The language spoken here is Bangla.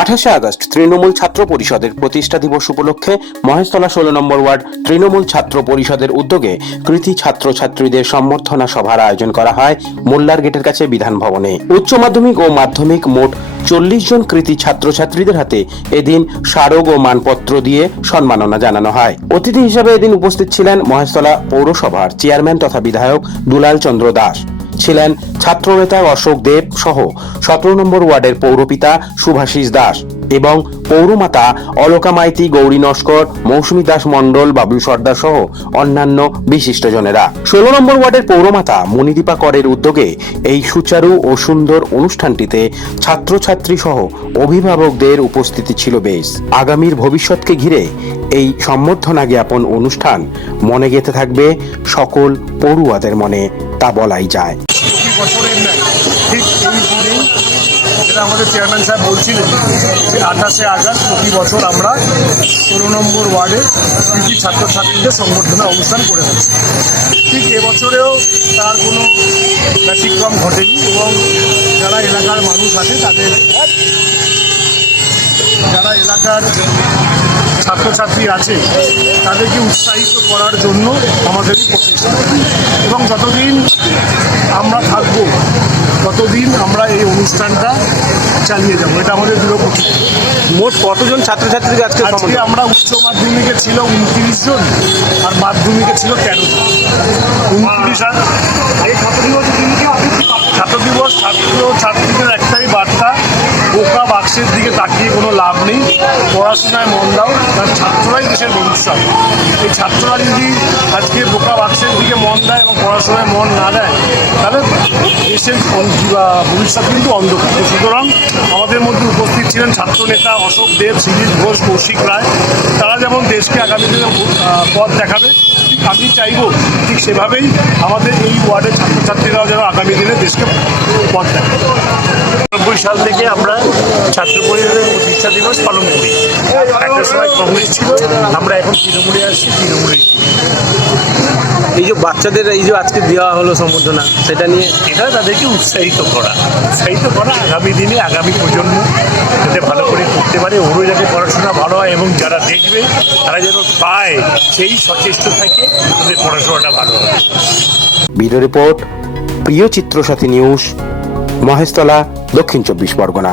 আঠাশে আগস্ট তৃণমূল ছাত্র পরিষদের প্রতিষ্ঠা দিবস উপলক্ষে মহেশতলা ষোলো নম্বর ওয়ার্ড তৃণমূল ছাত্র পরিষদের উদ্যোগে কৃতি ছাত্রছাত্রীদের সম্বর্ধনা সভার আয়োজন করা হয় মোল্লার গেটের কাছে বিধান ভবনে। উচ্চ মাধ্যমিক ও মাধ্যমিক মোট চল্লিশ জন কৃতি ছাত্রছাত্রীদের হাতে এদিন স্মারক ও মানপত্র দিয়ে সম্মাননা জানানো হয়। অতিথি হিসেবে এদিন উপস্থিত ছিলেন মহেশতলা পৌরসভার চেয়ারম্যান তথা বিধায়ক দুলাল চন্দ্র দাস। ছিলেন ছাত্রনেতা অশোক দেব সহ সতেরো নম্বর ওয়ার্ডের পৌরপিতা সুভাষিস দাস এবং পৌরমাতা অলকা মাইতি, গৌরী নস্কর, মৌসুমী দাস মণ্ডল বাবলু সর্দার সহ অন্যান্য বিশিষ্টজনেরা ষোলো নম্বর ওয়ার্ডের পৌরমাতা মণিদীপা করের উদ্যোগে এই সুচারু ও সুন্দর অনুষ্ঠানটিতে ছাত্রছাত্রী সহ অভিভাবকদের উপস্থিতি ছিল বেশ। আগামীর ভবিষ্যৎকে ঘিরে এই সম্বর্ধনা জ্ঞাপন অনুষ্ঠান মনে গেঁথে থাকবে সকল পড়ুয়াদের মনে, তা বলাই যায়। বছরের ন্যায় ঠিক এই দিনেই যেটা আমাদের চেয়ারম্যান সাহেব বলছিলেন যে আঠাশে আগস্ট প্রতি বছর আমরা ষোলো নম্বর ওয়ার্ডে কৃষি ছাত্রছাত্রীদের সংবর্ধনা অনুষ্ঠান করে থাকি। ঠিক এবছরেও তার কোনো ব্যতিক্রম ঘটেনি এবং যারা এলাকার মানুষ আছে তাদের যারা এলাকার ছাত্রছাত্রী আছে, তাদেরকে উৎসাহিত করার জন্য আমাদের এই প্রচেষ্টা। এবং যতদিন আমরা থাকব ততদিন আমরা এই অনুষ্ঠানটা চালিয়ে যাব এটা আমাদের প্রতিজ্ঞা। মোট কতজন ছাত্রছাত্রীকে আজকে আজকে আমরা উচ্চ মাধ্যমিকে ছিল উনত্রিশ জন আর মাধ্যমিকে ছিল তেরো জন উনত্রিশ আর এই ছাত্র দিবস দিনকে ছাত্র দিবস ছাত্র ছাত্রীদের একটাই বার্তা বোকা বাক্সের দিকে তাকিয়ে কোনো লাভ নেই, পড়াশোনায় মন দাও, কারণ ছাত্ররাই দেশের ভবিষ্যৎ। এই ছাত্ররা যদি আজকে বোকা বাক্সের দিকে মন দেয় এবং পড়াশোনায় মন না দেয়, তাহলে দেশের ভবিষ্যৎ কিন্তু অন্ধকার। সুতরাং আমাদের মধ্যে উপস্থিত ছিলেন ছাত্রনেতা অশোক দেব শ্রীজিৎ ঘোষ, কৌশিক রায়। তারা যেমন দেশকে আগামী দিনে পথ দেখাবে, ঠিক আমি চাইব ঠিক সেভাবেই আমাদের এই ওয়ার্ডের ছাত্রছাত্রীরাও যেন আগামী দিনে দেশকে পথ দেখাবে নব্বই সাল থেকে আমরা ছাত্র পরিষদের প্রতিষ্ঠা দিবস পালন করি। একটা সময় কংগ্রেস ছিল আমরা এখন তৃণমূলে আসছি তৃণমূলেই এই যে বাচ্চাদের এই যে আজকে দেওয়া হলো সম্বর্ধনা সেটা নিয়ে এটা তাদেরকে উৎসাহিত করা। উৎসাহিত করা আগামী দিনে আগামী প্রজন্ম যাতে ভালো করে করতে পারে ওরও যাতে পড়াশোনা ভালো হয় এবং যারা দেখবে তারা যেন পায় সেই সচেষ্ট থাকে তাদের পড়াশোনাটা ভালো হয় ব্যুরো রিপোর্ট প্রিয় চিত্রসাথী নিউজ মহেশতলা দক্ষিণ চব্বিশ পরগনা।